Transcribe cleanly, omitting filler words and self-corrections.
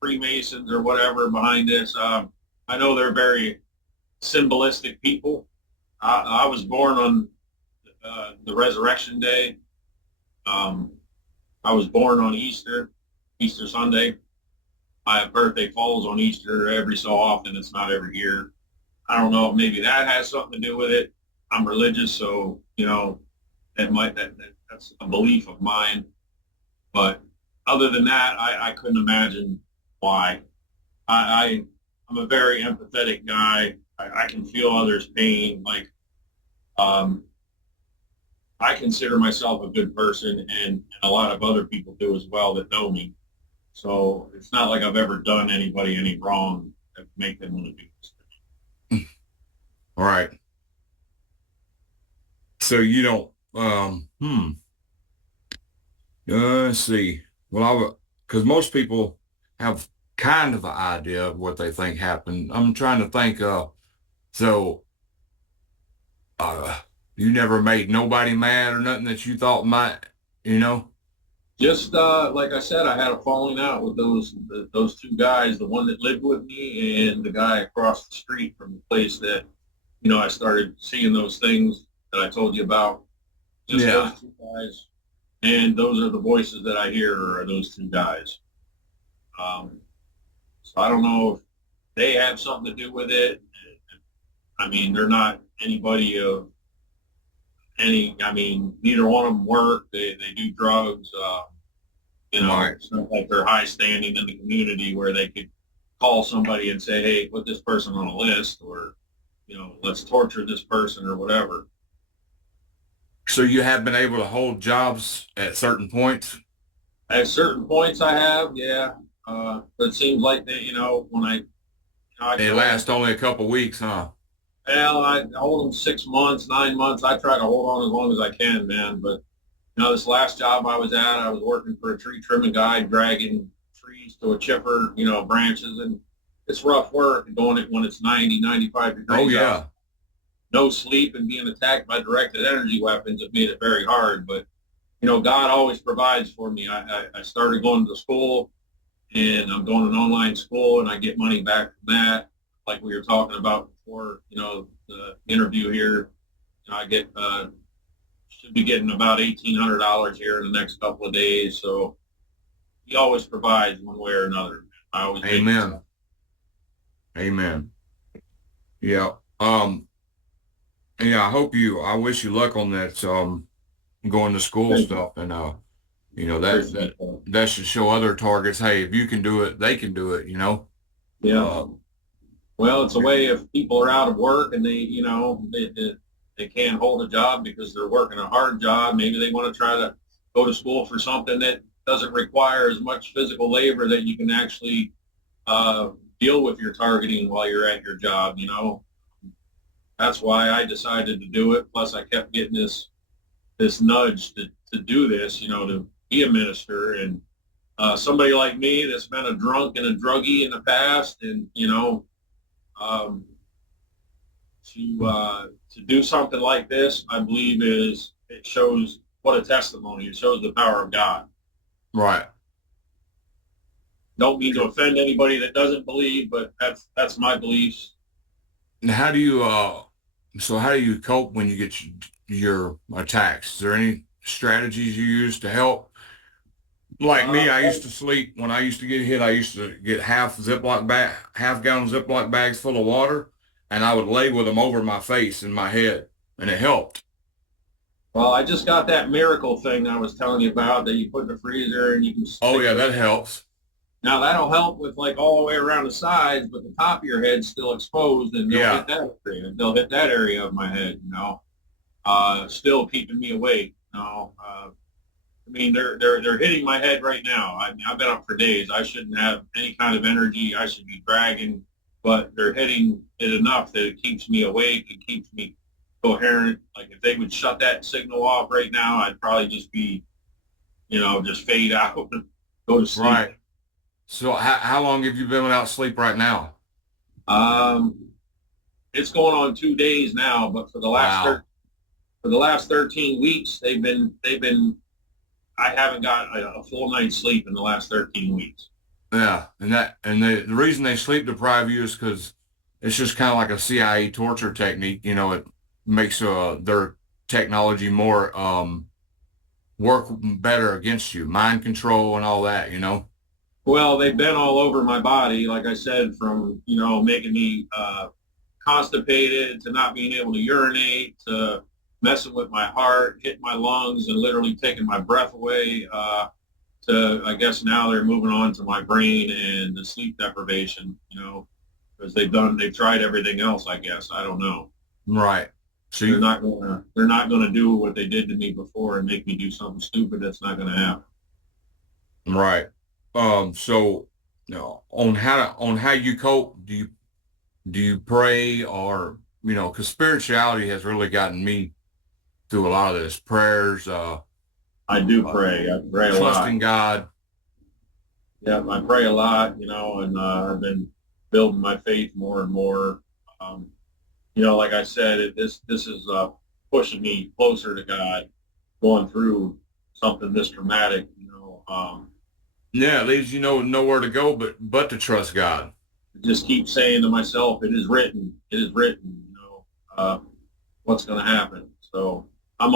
Freemasons or whatever behind this. I know they're very symbolistic people. I was born on the Resurrection Day. Um, I was born on Easter Sunday. My birthday falls on Easter every so often. It's not every year. I don't know if maybe that has something to do with it. I'm religious, so that's a belief of mine. But other than that, I couldn't imagine why. I'm a very empathetic guy. I can feel others' pain. Like um, I consider myself a good person, and a lot of other people do as well that know me. So it's not like I've ever done anybody any wrong that make them want to do this. All right. So you don't, let's see. Well, because most people have kind of an idea of what they think happened. I'm trying to think, so, uh, you never made nobody mad or nothing that you thought might, you know? Just like I said, I had a falling out with those two guys, the one that lived with me and the guy across the street from the place that I started seeing those things that I told you about. Just those Yeah. two guys, and those are the voices that I hear are those two guys. So I don't know if they have something to do with it. I mean, they're not anybody of any. I mean, neither one of them work. They do drugs. Right. It's not like they're high standing in the community where they could call somebody and say, hey, put this person on a list, or let's torture this person or whatever. So you have been able to hold jobs at certain points? At certain points, I have, yeah. But it seems like that, when I They told them, last only a couple weeks, huh? well, I hold them 6 months, 9 months. I try to hold on as long as I can, man. But this last job I was at, I was working for a tree trimming guy, dragging trees to a chipper, branches, and it's rough work doing it when it's 90, 95 Oh degrees out. yeah. No sleep and being attacked by directed energy weapons have made it very hard. But God always provides for me. I started going to school, and I'm doing an online school, and I get money back from that. Like we were talking about before, the interview here, I get should be getting about $1,800 here in the next couple of days. So he always provides one way or another. I always make it. Amen. Amen. Yeah. Yeah, I wish you luck on that, going to school Thank you. stuff. And, that, Appreciate that. that should show other targets, hey, if you can do it, they can do it. Yeah. Uh, Well, it's a way if people are out of work and they can't hold a job because they're working a hard job. Maybe they want to try to go to school for something that doesn't require as much physical labor that you can actually uh, deal with your targeting while you're at your job. That's why I decided to do it. Plus, I kept getting this nudge to do this. To be a minister and somebody like me that's been a drunk and a druggie in the past, and um, to do something like this, I believe it shows what a testimony. It shows the power of God. right. Don't mean to offend anybody that doesn't believe, but that's my beliefs. And how do you cope when you get your attacks? Is there any strategies you use to help? Like Uh, me, I used to sleep when I used to get hit. I used to get half gallon Ziploc bags full of water, and I would lay with them over my face and my head, and it helped. well, I just got that miracle thing I was telling you about that you put in the freezer and you can Oh stick yeah, it. that helps. Now that'll help with like all the way around the sides, but the top of your head's still exposed, and they'll Yeah, hit that area. They'll hit that area of my head. Still keeping me awake. I mean, they're hitting my head right now. I mean, I've been up for days. I shouldn't have any kind of energy. I should be dragging, but they're hitting it enough that it keeps me awake. It keeps me coherent. Like if they would shut that signal off right now, I'd probably just be, just fade out and go to sleep. right. So how long have you been without sleep right now? Um, it's going on 2 days now, but Wow. for the last 13 weeks, they've been. I haven't got a full night's sleep in the last 13 weeks. Yeah, and the reason they sleep deprive you is because it's just kind of like a CIA torture technique. You know, it makes their technology more work better against you, mind control and all that. You know. Well, they've been all over my body, like I said, from, making me constipated to not being able to urinate to messing with my heart, hitting my lungs, and literally taking my breath away. To I guess now they're moving on to my brain and the sleep deprivation. Because they've tried everything else. I guess I don't know. Right. They're See, not gonna they're not gonna do what they did to me before and make me do something stupid. That's not gonna happen. right. So, on how you cope, do you pray or because spirituality has really gotten me through a lot of this prayers, I do uh, pray. I pray a lot. trusting God. Yeah, I pray a lot, and I've been building my faith more and more. Um, like I said, this is pushing me closer to God, going through something this traumatic. Yeah, it leaves you nowhere to go but to trust God. Just keep saying to myself, "It is written. It is written." What's going to happen? So I'm